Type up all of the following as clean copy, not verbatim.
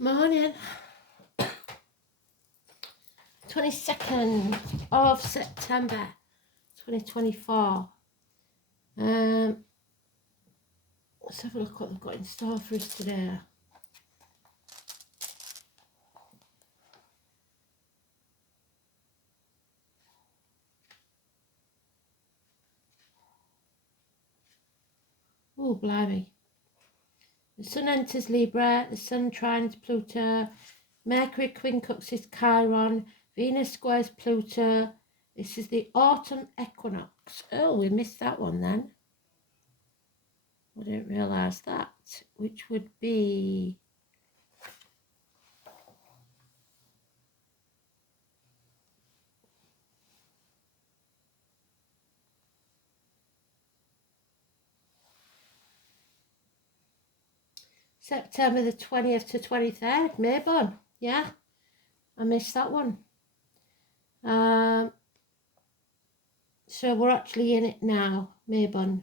Morning, 22nd of September 2024. Let's have a look what they've got in store for us today. Oh, blimey. The Sun enters Libra, the Sun trines Pluto, Mercury quincunxes Chiron, Venus squares Pluto. This is the autumn equinox. Oh, we missed that one then. I didn't realise that, which would be September the 20th to 23rd, Mayborn. Yeah, I missed that one. So we're actually in it now, Mayborn.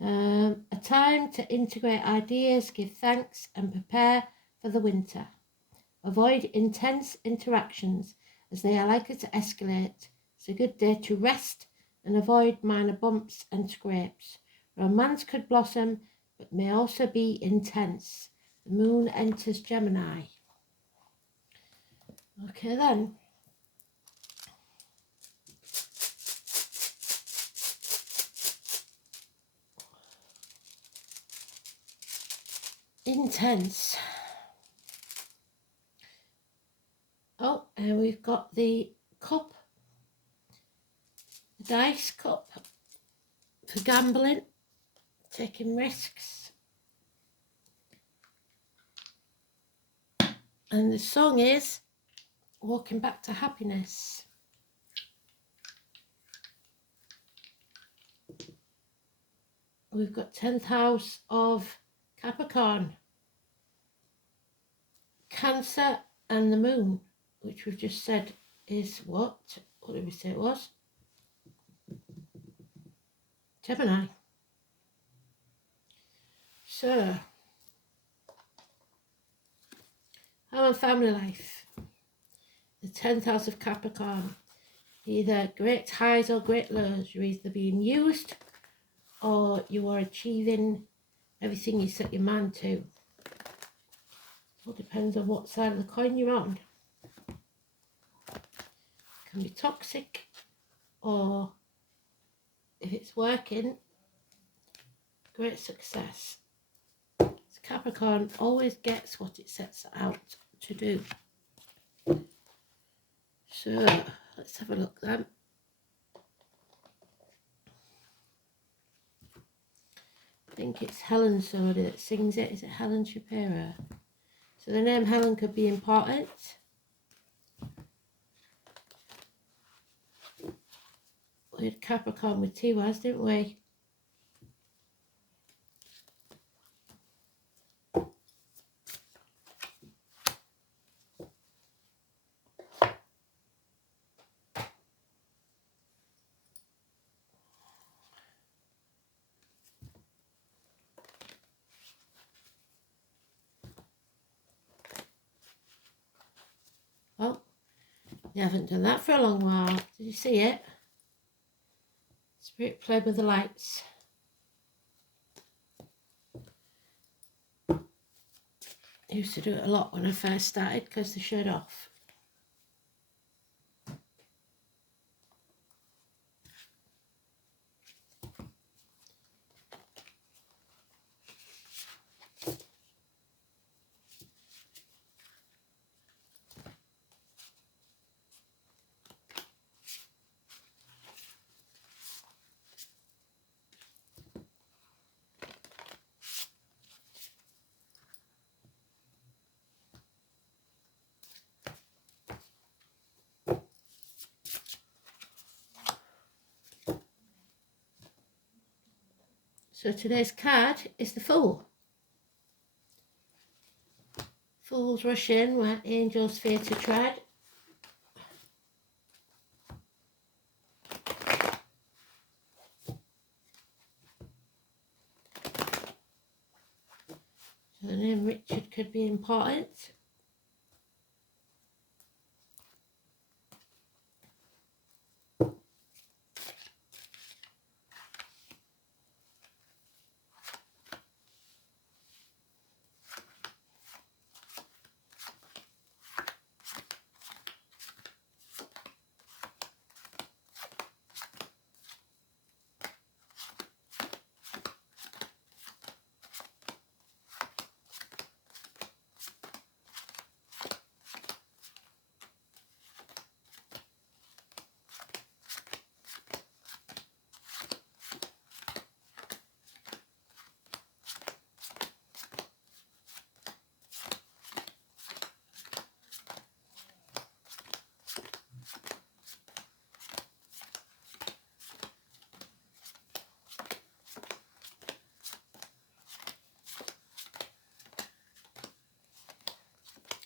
A time to integrate ideas, give thanks and prepare for the winter. Avoid intense interactions as they are likely to escalate. It's a good day to rest and avoid minor bumps and scrapes. Romance could blossom but may also be intense. The moon enters Gemini. Okay then. Intense. Oh, and we've got the cup, the dice cup for gambling, taking risks. And the song is Walking Back to Happiness. We've got 10th house of Capricorn, Cancer and the moon, which we've just said is what? What did we say it was? Gemini. So, home and family life. The 10th house of Capricorn. Either great highs or great lows. You're either being used or you are achieving everything you set your mind to. All depends on what side of the coin you're on. It can be toxic, or if it's working, great success. Capricorn always gets what it sets out to do. So let's have a look then. I think it's Helen Soddy that sings it. Is it Helen Shapiro? So the name Helen could be important. We had Capricorn with T-Waz, didn't we? Oh, you haven't done that for a long while. Did you see it? Spirit played with the lights. I used to do it a lot when I first started because they showed off. So today's card is the Fool. Fools rush in where angels fear to tread. So the name Richard could be important.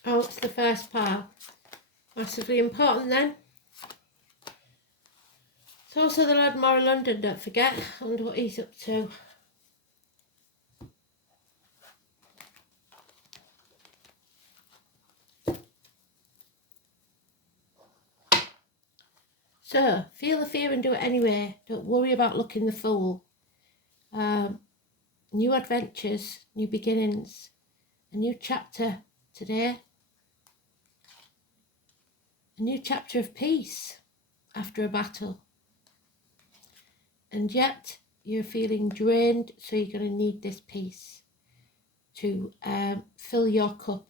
Oh, it's the first pile. Massively important then. It's also the Lord Mayor of London, don't forget. I wonder what he's up to. So, feel the fear and do it anyway. Don't worry about looking the fool. New adventures, new beginnings, a new chapter today. A new chapter of peace after a battle. And yet, you're feeling drained, so you're going to need this peace to fill your cup.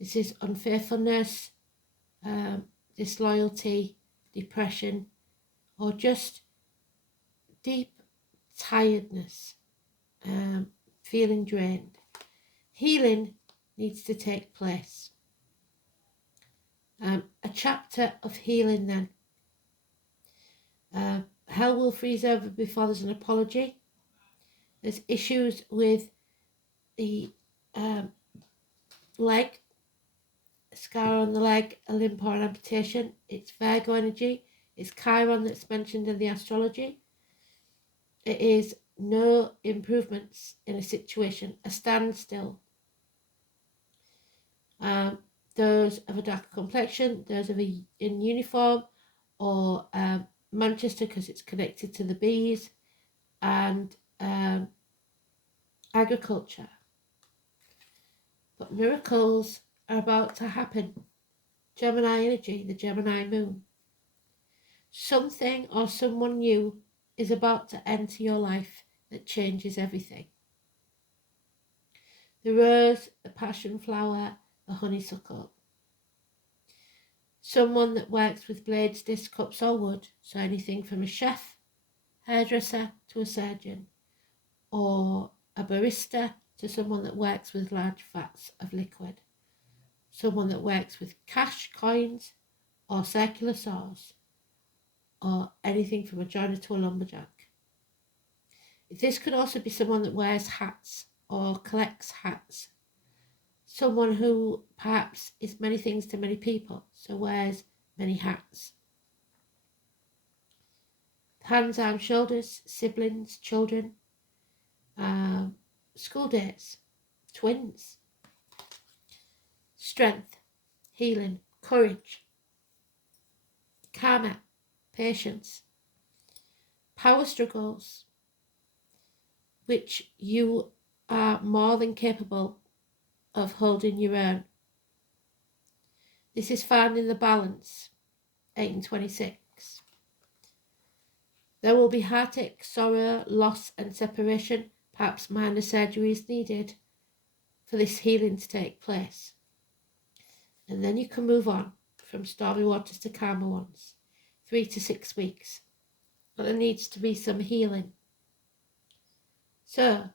This is unfaithfulness, disloyalty, depression, or just deep tiredness, feeling drained. Healing needs to take place. A chapter of healing then. Hell will freeze over before there's an apology. There's issues with the leg, a scar on the leg, a limp or an amputation. It's Virgo energy. It's Chiron that's mentioned in the astrology. It is no improvements in a situation, a standstill. Those of a darker complexion, those of in uniform, or Manchester because it's connected to the bees, and agriculture. But miracles are about to happen. Gemini energy, the Gemini moon. Something or someone new is about to enter your life that changes everything. The rose, the passion flower, the honeysuckle. Someone that works with blades, disc cups or wood, so anything from a chef, hairdresser to a surgeon, or a barista to someone that works with large vats of liquid, someone that works with cash, coins, or circular saws, or anything from a joiner to a lumberjack. This could also be someone that wears hats or collects hats, someone who perhaps is many things to many people, so wears many hats. Hands, arms, shoulders, siblings, children, school days, twins. Strength, healing, courage, karma, patience, power struggles, which you are more than capable of holding your own. This is found in the balance, 8 and 26. There will be heartache, sorrow, loss and separation. Perhaps minor surgery is needed for this healing to take place. And then you can move on from stormy waters to calmer ones. 3 to 6 weeks. But there needs to be some healing. So,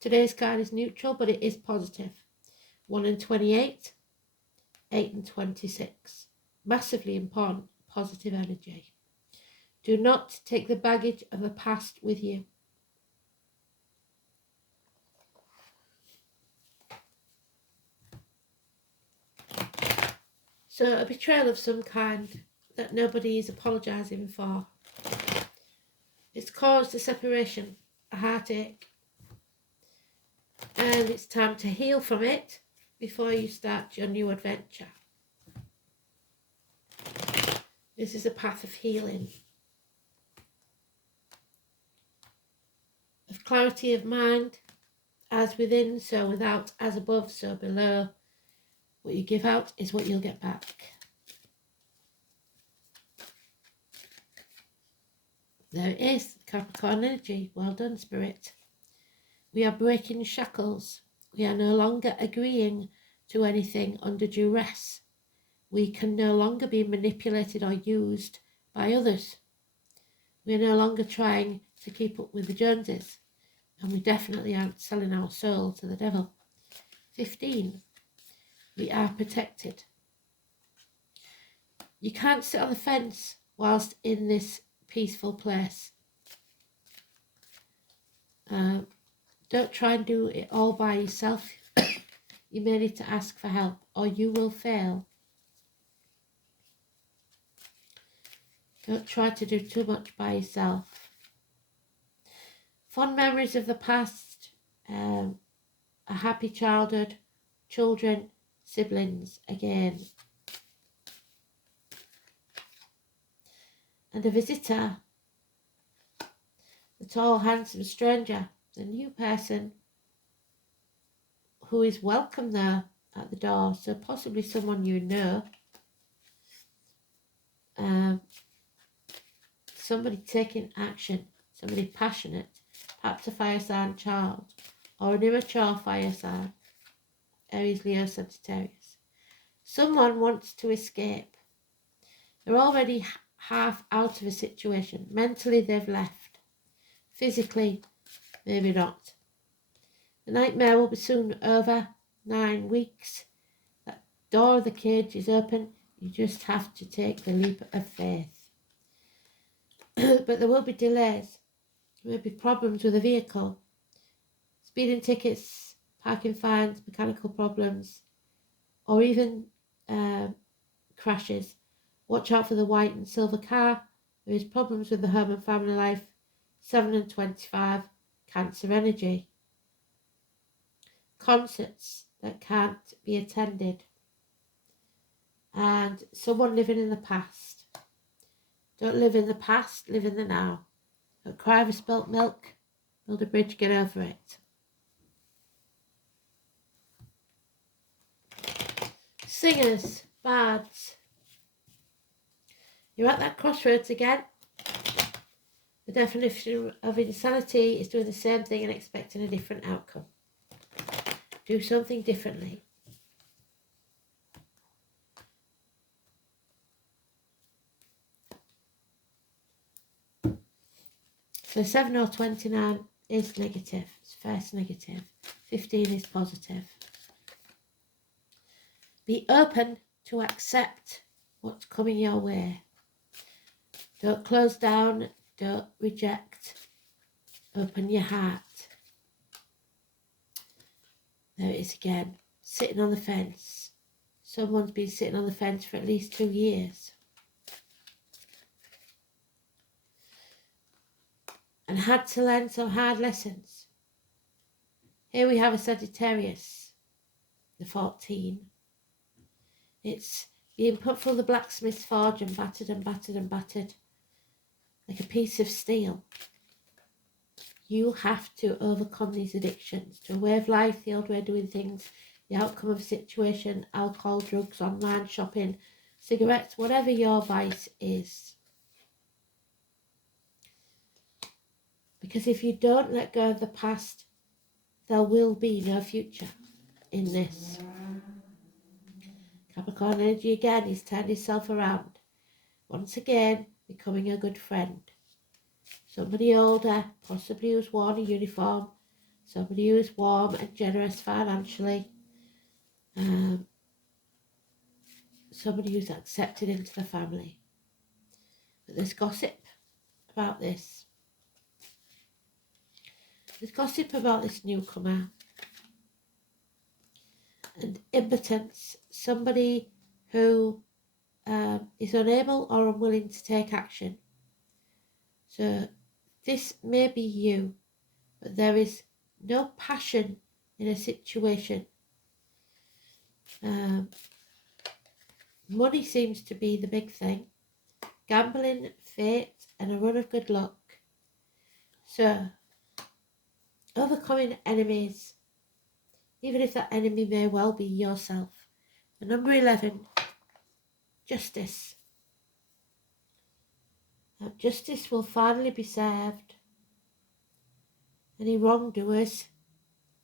today's card is neutral, but it is positive. 1 and 28, 8 and 26. Massively important, positive energy. Do not take the baggage of the past with you. So, a betrayal of some kind that nobody is apologising for. It's caused a separation, a heartache. And it's time to heal from it before you start your new adventure. This is a path of healing, of clarity of mind, as within, so without, as above, so below. What you give out is what you'll get back. There it is, Capricorn energy. Well done, Spirit. We are breaking shackles. We are no longer agreeing to anything under duress. We can no longer be manipulated or used by others. We are no longer trying to keep up with the Joneses. And we definitely aren't selling our soul to the devil. 15. We are protected. You can't sit on the fence whilst in this peaceful place. Don't try and do it all by yourself. You may need to ask for help or you will fail. Don't try to do too much by yourself. Fond memories of the past, a happy childhood, children, siblings again. And a visitor, the tall, handsome stranger, the new person who is welcome there at the door, so possibly someone you know. Somebody taking action, somebody passionate, perhaps a fire sign child, or an immature fire sign, Aries, Leo, Sagittarius. Someone wants to escape. They're already half out of a situation. Mentally, they've left. Physically, maybe not. The nightmare will be soon over. 9 weeks. That door of the cage is open. You just have to take the leap of faith. But there will be delays. There will be problems with the vehicle. Speeding tickets, parking fines, mechanical problems, or even crashes. Watch out for the white and silver car. There is problems with the home and family life. 7 and 25, Cancer energy. Concerts that can't be attended. And someone living in the past. Don't live in the past, live in the now. Don't cry over spilt milk. Build a bridge, get over it. Singers, bards. You're at that crossroads again. The definition of insanity is doing the same thing and expecting a different outcome. Do something differently. So 7 or 29 is negative. It's first negative. 15 is positive. Be open to accept what's coming your way. Don't close down. Don't reject. Open your heart. There it is again. Sitting on the fence. Someone's been sitting on the fence for at least 2 years. And had to learn some hard lessons. Here we have a Sagittarius, the 14. It's being put through the blacksmith's forge and battered and battered and battered like a piece of steel. You have to overcome these addictions to a way of life, the old way of doing things, the outcome of a situation, alcohol, drugs, online shopping, cigarettes, whatever your vice is. Because if you don't let go of the past, there will be no future in this. Capricorn energy again, he's turned himself around. Once again, becoming a good friend. Somebody older, possibly who's worn a uniform. Somebody who is warm and generous financially. Somebody who's accepted into the family. But there's gossip about this. There's gossip about this newcomer. And impotence. Somebody who is unable or unwilling to take action. So this may be you, but there is no passion in a situation. Money seems to be the big thing. Gambling, fate, and a run of good luck. So, overcoming enemies, even if that enemy may well be yourself. The number 11, justice. Now, justice will finally be served. Any wrongdoers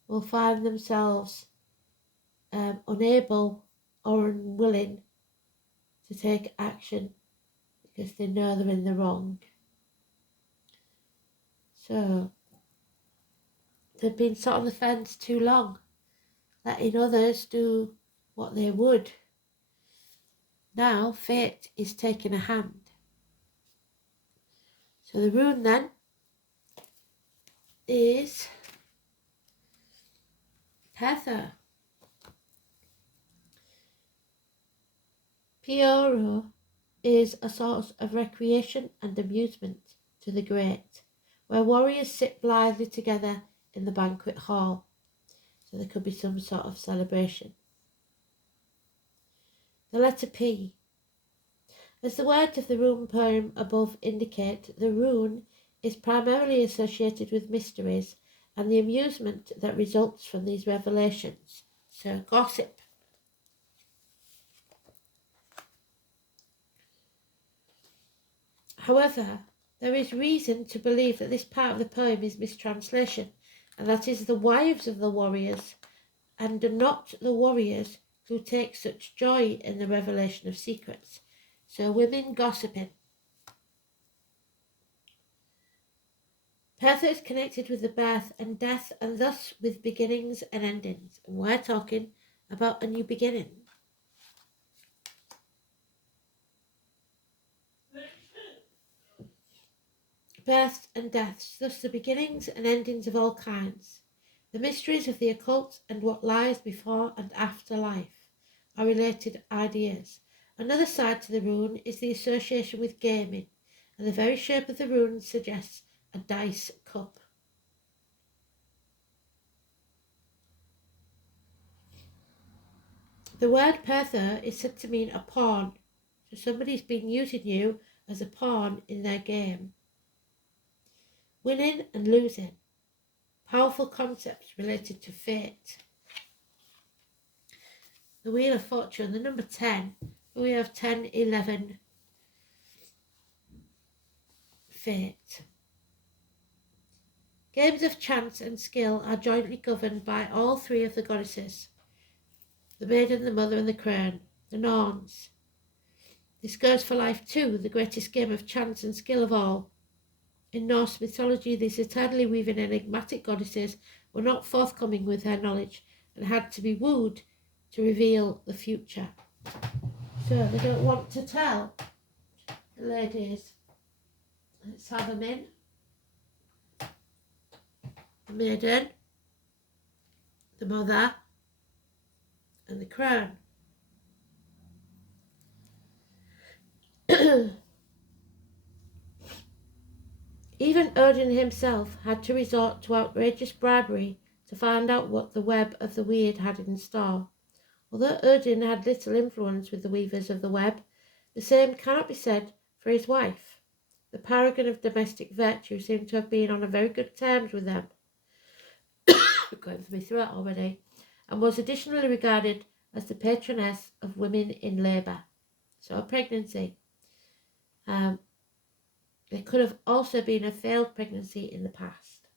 will find themselves unable or unwilling to take action because they know they're in the wrong. So, they've been sat on the fence too long, letting others do what they would. Now, fate is taking a hand. So the rune then is Heather. Pioro is a source of recreation and amusement to the great, where warriors sit blithely together in the banquet hall. So there could be some sort of celebration. The letter P. As the words of the rune poem above indicate, the rune is primarily associated with mysteries and the amusement that results from these revelations. So gossip. However, there is reason to believe that this part of the poem is mistranslation, and that is the wives of the warriors, and not the warriors who take such joy in the revelation of secrets. So women gossiping. Pertha is connected with the birth and death, and thus with beginnings and endings. And we're talking about a new beginning. Births and deaths, thus the beginnings and endings of all kinds. The mysteries of the occult and what lies before and after life are related ideas. Another side to the rune is the association with gaming, and the very shape of the rune suggests a dice cup. The word Pertha is said to mean a pawn, so somebody's been using you as a pawn in their game. Winning and losing. Powerful concepts related to fate. The Wheel of Fortune, the number 10. We have 10, 11. Fate. Games of chance and skill are jointly governed by all three of the goddesses. The maiden, the mother and the crone. The Norns. This goes for life too, the greatest game of chance and skill of all. In Norse mythology, these eternally weaving enigmatic goddesses were not forthcoming with their knowledge and had to be wooed to reveal the future. So they don't want to tell the ladies. Let's have them in. The maiden, the mother, and the crone. Even Odin himself had to resort to outrageous bribery to find out what the web of the weird had in store. Although Odin had little influence with the weavers of the web, the same cannot be said for his wife. The paragon of domestic virtue seemed to have been on a very good terms with them, going for me throat already, and was additionally regarded as the patroness of women in labour. So pregnancy. There could have also been a failed pregnancy in the past.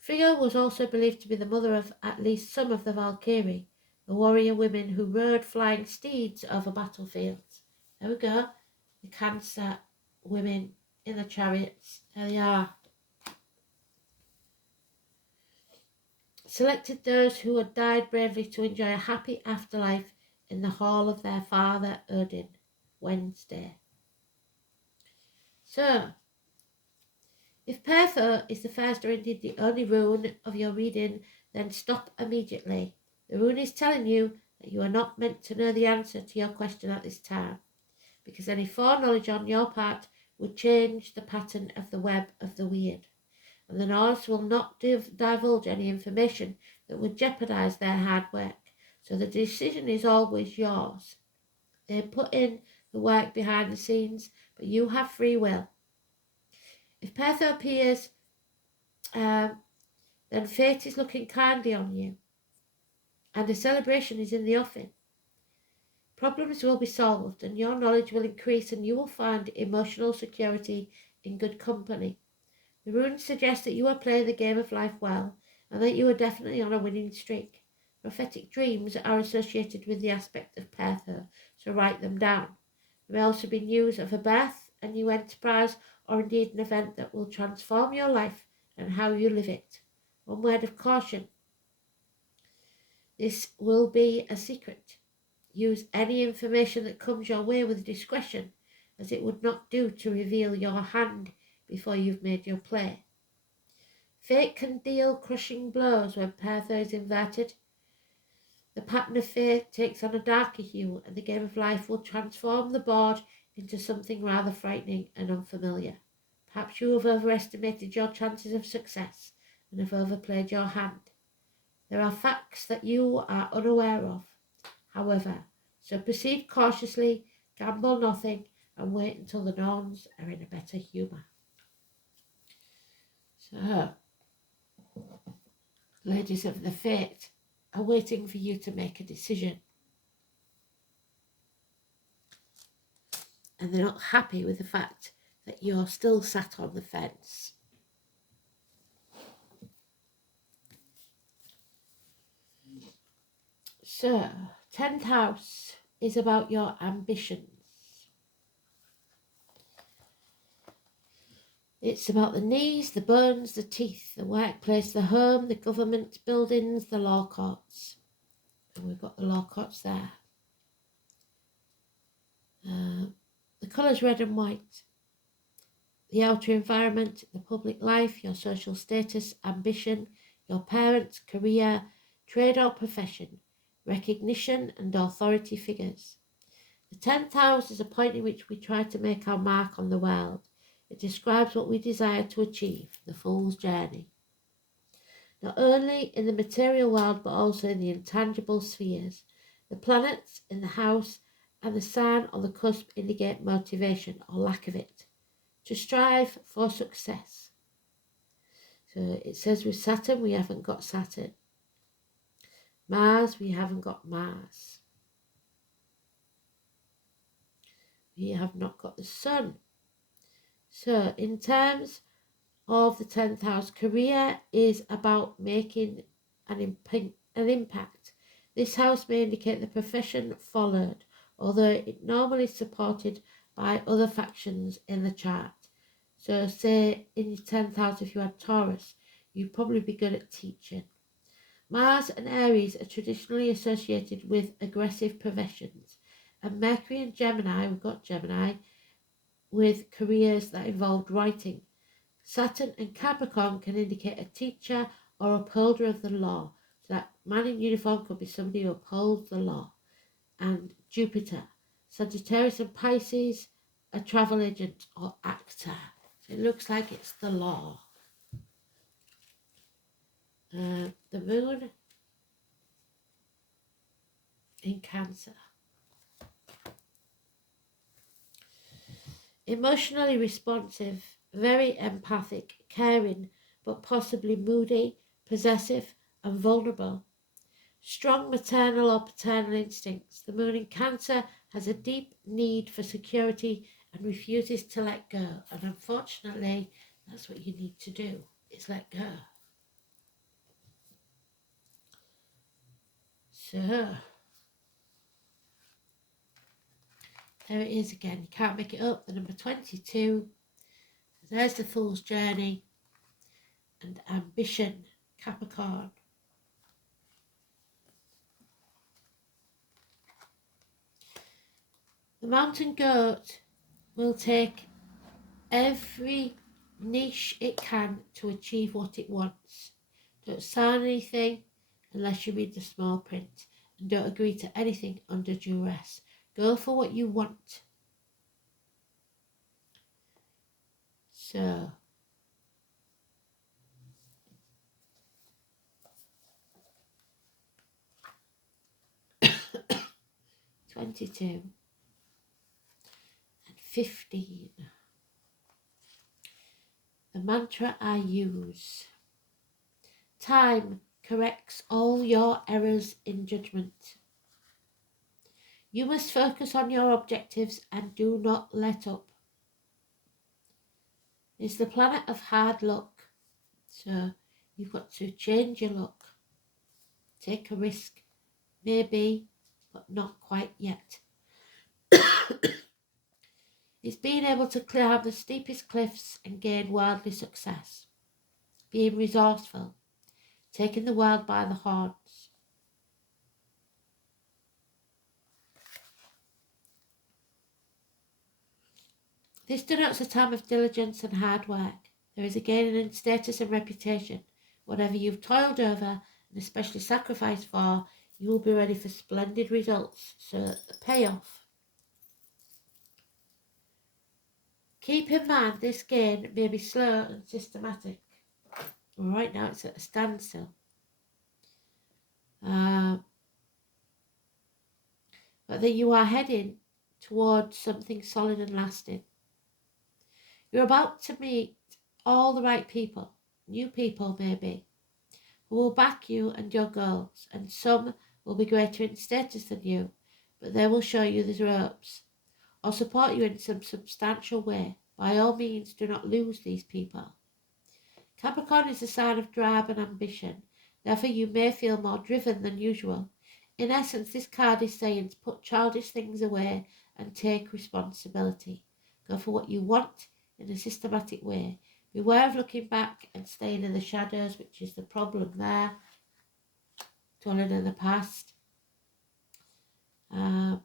Frigga was also believed to be the mother of at least some of the Valkyrie, the warrior women who rode flying steeds over battlefields. There we go. The Cancer women in the chariots. There they are. Selected those who had died bravely to enjoy a happy afterlife in the hall of their father Odin, Wednesday. So, if Pertha is the first or indeed the only rune of your reading, then stop immediately. The rune is telling you that you are not meant to know the answer to your question at this time, because any foreknowledge on your part would change the pattern of the web of the weird, and the Norse will not divulge any information that would jeopardize their hard work, so the decision is always yours. They put in the work behind the scenes, but you have free will. If Pertho appears, then fate is looking kindly on you, and a celebration is in the offing. Problems will be solved, and your knowledge will increase, and you will find emotional security in good company. The runes suggest that you are playing the game of life well, and that you are definitely on a winning streak. Prophetic dreams are associated with the aspect of Pertho, so write them down. There may also be news of a birth, a new enterprise, or indeed an event that will transform your life and how you live it. One word of caution: this will be a secret. Use any information that comes your way with discretion, as it would not do to reveal your hand before you've made your play. Fate can deal crushing blows when Pertho is inverted. The pattern of fate takes on a darker hue, and the game of life will transform the board into something rather frightening and unfamiliar. Perhaps you have overestimated your chances of success and have overplayed your hand. There are facts that you are unaware of, however, so proceed cautiously, gamble nothing, and wait until the Norns are in a better humour. So, ladies of the fate are waiting for you to make a decision. And they're not happy with the fact that you're still sat on the fence. So, 10th house is about your ambitions. It's about the knees, the bones, the teeth, the workplace, the home, the government buildings, the law courts. And we've got the law courts there. The colours red and white. The outer environment, the public life, your social status, ambition, your parents, career, trade or profession, recognition and authority figures. The 10th house is a point in which we try to make our mark on the world. It describes what we desire to achieve, the fool's journey. Not only in the material world, but also in the intangible spheres. The planets in the house and the sign on the cusp indicate motivation or lack of it, to strive for success. So it says with Saturn, we haven't got Saturn. Mars, we haven't got Mars. We have not got the Sun. So in terms of the 10th house, career is about making an impact. This house may indicate the profession followed, although it normally is supported by other factions in the chart. So say in your 10th house, if you had Taurus, you'd probably be good at teaching. Mars and Aries are traditionally associated with aggressive professions, and Mercury and Gemini, we've got Gemini, with careers that involved writing. Saturn and Capricorn can indicate a teacher or upholder of the law. So that man in uniform could be somebody who upholds the law. And Jupiter, Sagittarius and Pisces, a travel agent or actor. So it looks like it's the law. The moon in Cancer. Emotionally responsive, very empathic, caring, but possibly moody, possessive and vulnerable. Strong maternal or paternal instincts. The moon in Cancer has a deep need for security and refuses to let go. And unfortunately, that's what you need to do, is let go. So, there it is again. You can't make it up. The number 22. There's the Fool's Journey and Ambition, Capricorn. The mountain goat will take every niche it can to achieve what it wants. Don't sign anything unless you read the small print, and don't agree to anything under duress. Go for what you want. So 22 and 15. The mantra I use. Time corrects all your errors in judgment. You must focus on your objectives and do not let up. It's the planet of hard luck, so you've got to change your luck. Take a risk, maybe, but not quite yet. It's being able to climb the steepest cliffs and gain worldly success. Being resourceful, taking the world by the horns. This denotes a time of diligence and hard work. There is a gain in status and reputation. Whatever you've toiled over and especially sacrificed for, you will be ready for splendid results. So the payoff. Keep in mind this gain may be slow and systematic. Right now it's at a standstill. But that you are heading towards something solid and lasting. You're about to meet all the right people, new people maybe, who will back you and your goals, and some will be greater in status than you, but they will show you the ropes, or support you in some substantial way. By all means, do not lose these people. Capricorn is a sign of drive and ambition, therefore you may feel more driven than usual. In essence, this card is saying to put childish things away and take responsibility. Go for what you want in a systematic way. Beware of looking back and staying in the shadows, which is the problem there. Dwelling in the past. Go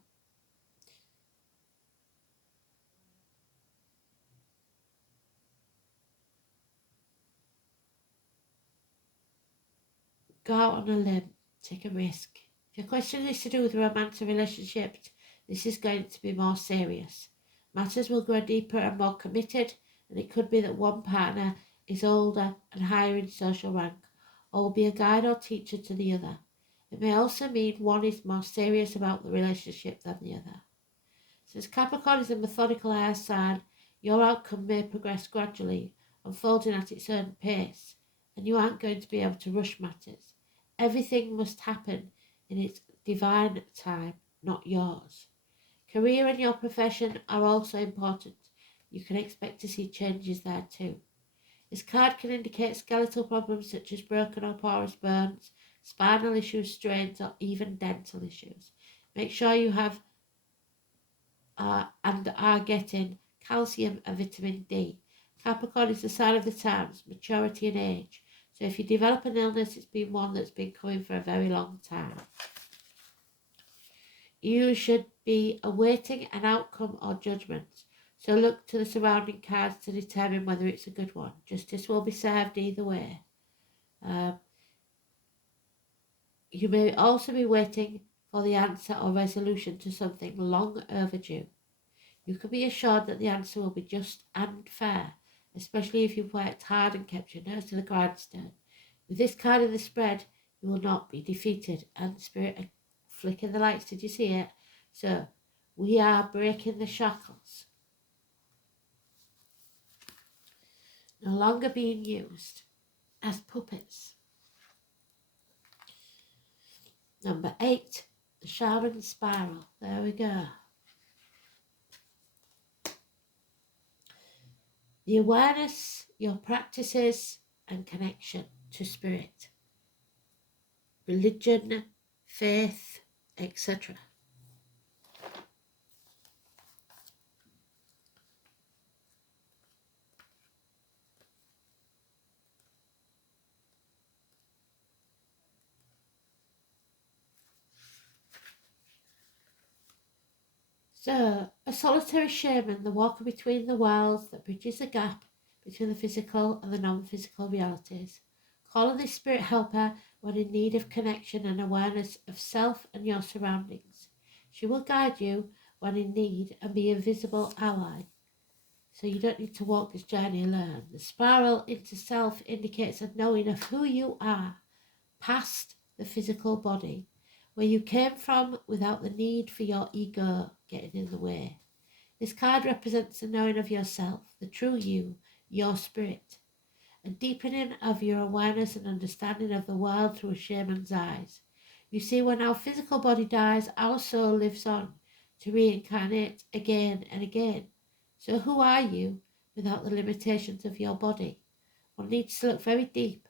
out on a limb. Take a risk. If your question is to do with romantic relationships, this is going to be more serious. Matters will grow deeper and more committed, and it could be that one partner is older and higher in social rank, or will be a guide or teacher to the other. It may also mean one is more serious about the relationship than the other. Since Capricorn is a methodical air sign, your outcome may progress gradually, unfolding at its own pace, and you aren't going to be able to rush matters. Everything must happen in its divine time, not yours. Career and your profession are also important. You can expect to see changes there too. This card can indicate skeletal problems such as broken or porous bones, spinal issues, strains, or even dental issues. Make sure you have and are getting calcium and vitamin D. Capricorn is the sign of the times, maturity and age. So if you develop an illness, it's been one that's been coming for a very long time. You should be awaiting an outcome or judgment. So look to the surrounding cards to determine whether it's a good one. Justice will be served either way. You may also be waiting for the answer or resolution to something long overdue. You can be assured that the answer will be just and fair, especially if you've worked hard and kept your nose to the grindstone. With this card in the spread, you will not be defeated. And Spirit, flicking the lights, did you see it? So, we are breaking the shackles. No longer being used as puppets. Number 8, the Sharon Spiral. There we go. The awareness, your practices and connection to spirit, religion, faith, etc. So, a solitary shaman, the walker between the worlds that bridges the gap between the physical and the non-physical realities. Call on this spirit helper when in need of connection and awareness of self and your surroundings. She will guide you when in need and be a visible ally. so you don't need to walk this journey alone. The spiral into self indicates a knowing of who you are, past the physical body, where you came from without the need for your ego getting in the way. This card represents the knowing of yourself, the true you, your spirit, a deepening of your awareness and understanding of the world through a shaman's eyes. You see, when our physical body dies, our soul lives on to reincarnate again and again. So who are you without the limitations of your body? One needs to look very deep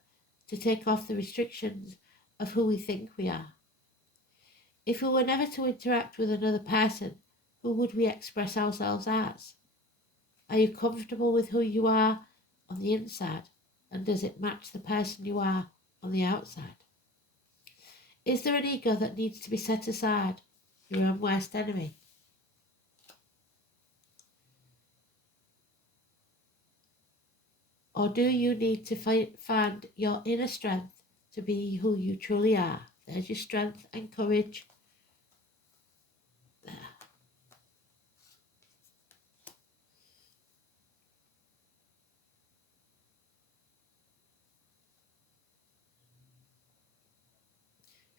to take off the restrictions of who we think we are. If we were never to interact with another person, who would we express ourselves as? Are you comfortable with who you are on the inside? And does it match the person you are on the outside? Is there an ego that needs to be set aside? Your own worst enemy? Or do you need to find your inner strength to be who you truly are? There's your strength and courage. There.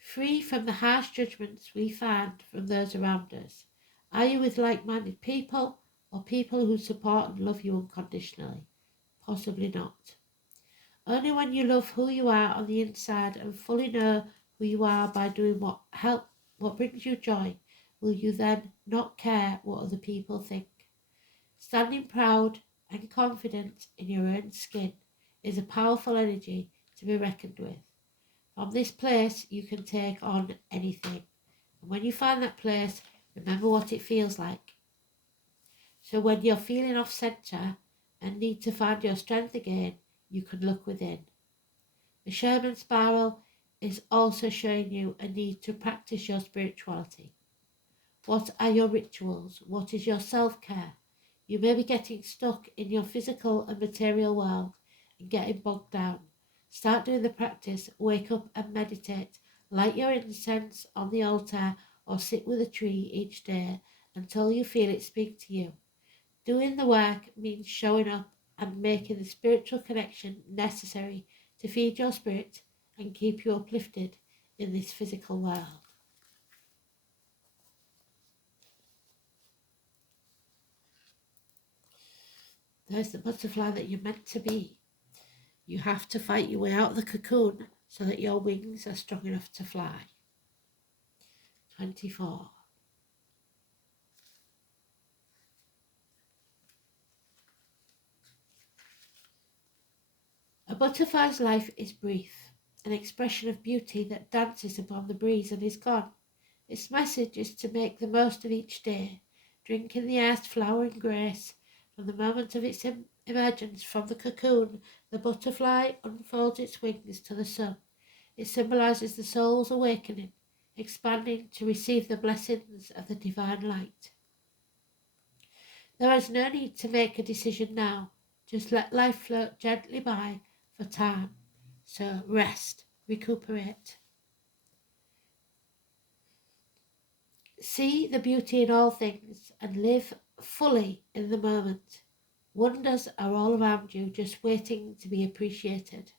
Free from the harsh judgments we find from those around us. Are you with like-minded people or people who support and love you unconditionally? Possibly not. Only when you love who you are on the inside and fully know who you are by doing what brings you joy, will you then not care what other people think. Standing proud and confident in your own skin is a powerful energy to be reckoned with. From this place, you can take on anything. And when you find that place, remember what it feels like. So when you're feeling off centre and need to find your strength again, you can look within. The Sherman spiral is also showing you a need to practice your spirituality. What are your rituals? What is your self-care? You may be getting stuck in your physical and material world and getting bogged down. Start doing the practice, wake up and meditate, light your incense on the altar or sit with a tree each day until you feel it speak to you. Doing the work means showing up and making the spiritual connection necessary to feed your spirit and keep you uplifted in this physical world. There's the butterfly that you're meant to be. You have to fight your way out of the cocoon so that your wings are strong enough to fly. 24. A butterfly's life is brief, an expression of beauty that dances upon the breeze and is gone. Its message is to make the most of each day, drink in the earth's flowering grace. From the moment of its emergence from the cocoon, the butterfly unfolds its wings to the sun. It symbolises the soul's awakening, expanding to receive the blessings of the divine light. There is no need to make a decision now. Just let life float gently by for time. So rest, recuperate. See the beauty in all things and live fully in the moment. Wonders are all around you, just waiting to be appreciated.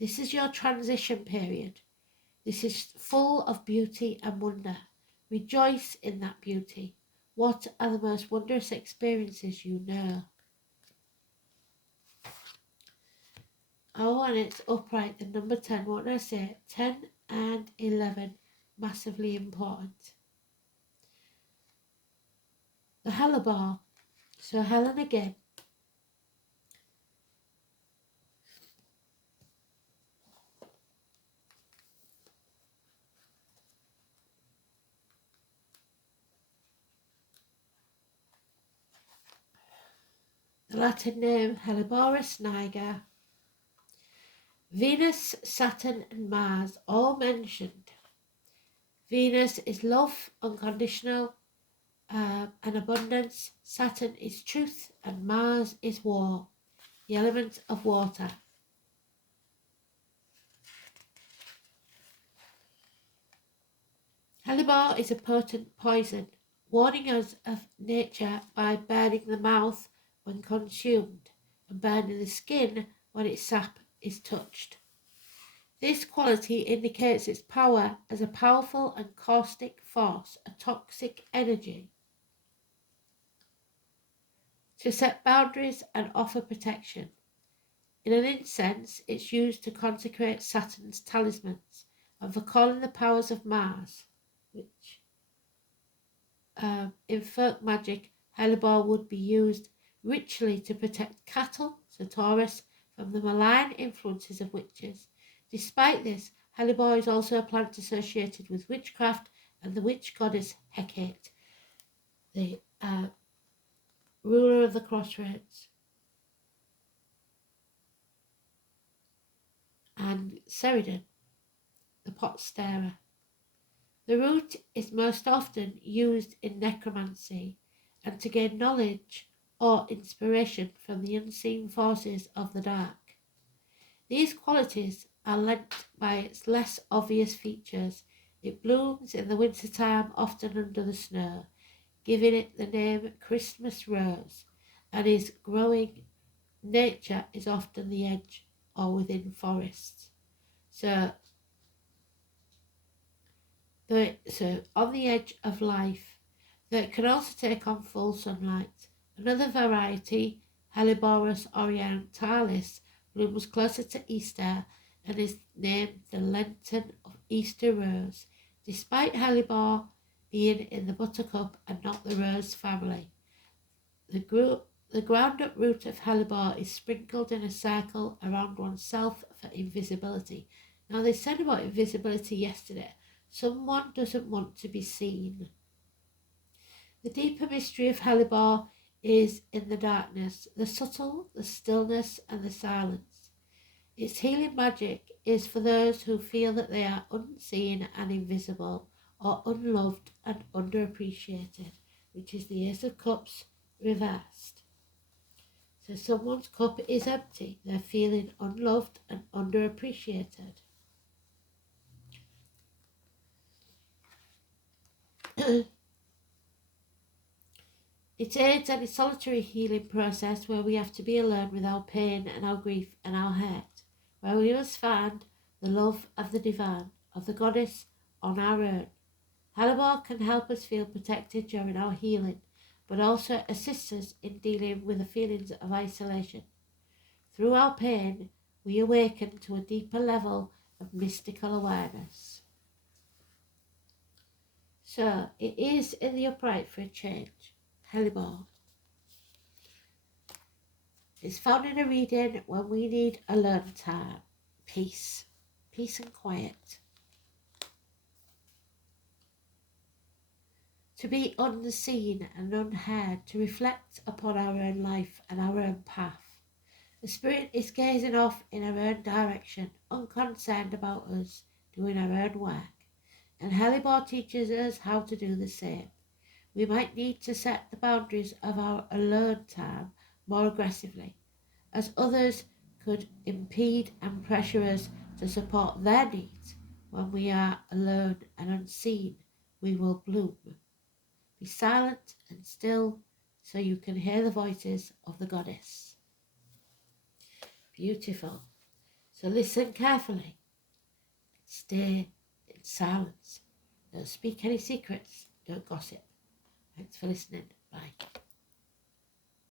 This is your transition period. This is full of beauty and wonder. Rejoice in that beauty. What are the most wondrous experiences you know? Oh, and it's upright, the number 10. What did I say? 10 and 11. Massively important. The hellebore. So Helen again. The Latin name Helleborus niger. Venus, Saturn and Mars all mentioned. Venus is love, unconditional, and abundance. Saturn is truth and Mars is war, the element of water. Hellebore is a potent poison, warning us of nature by burning the mouth when consumed and burning the skin when its sap is touched. This quality indicates its power as a powerful and caustic force, a toxic energy, to set boundaries and offer protection. In an incense, it's used to consecrate Saturn's talismans and for calling the powers of Mars, which in folk magic, hellebore would be used ritually to protect cattle, so Taurus, from the malign influences of witches. Despite this, hellebore is also a plant associated with witchcraft and the witch goddess Hecate, the ruler of the crossroads, and Ceridon, the pot stirrer. The root is most often used in necromancy and to gain knowledge or inspiration from the unseen forces of the dark. These qualities are lent by its less obvious features. It blooms in the winter time, often under the snow, giving it the name Christmas rose, and its growing nature is often the edge or within forests. So on the edge of life, though it can also take on full sunlight. Another variety, Helleborus orientalis, blooms closer to Easter and is named the Lenten of Easter rose, despite hellebore being in the buttercup and not the rose family. The ground-up root of hellebore is sprinkled in a circle around oneself for invisibility. Now, they said about invisibility yesterday. Someone doesn't want to be seen. The deeper mystery of hellebore is in the darkness, the subtle, the stillness, and the silence. Its healing magic is for those who feel that they are unseen and invisible, or unloved and underappreciated, which is the Ace of Cups reversed. So someone's cup is empty, they're feeling unloved and underappreciated. It aids any solitary healing process where we have to be alone with our pain and our grief and our hurt, where we must find the love of the divine, of the goddess, on our own. Hellebore can help us feel protected during our healing, but also assist us in dealing with the feelings of isolation. Through our pain, we awaken to a deeper level of mystical awareness. So, it is in the upright for a change. Hellebore. It's found in a reading when we need alone time, peace and quiet. To be unseen and unheard, to reflect upon our own life and our own path. The spirit is gazing off in our own direction, unconcerned about us doing our own work. And hellebore teaches us how to do the same. We might need to set the boundaries of our alone time more aggressively, as others could impede and pressure us to support their needs. When we are alone and unseen, we will bloom. Be silent and still so you can hear the voices of the goddess. Beautiful. So listen carefully. Stay in silence. Don't speak any secrets. Don't gossip. Thanks for listening. Bye.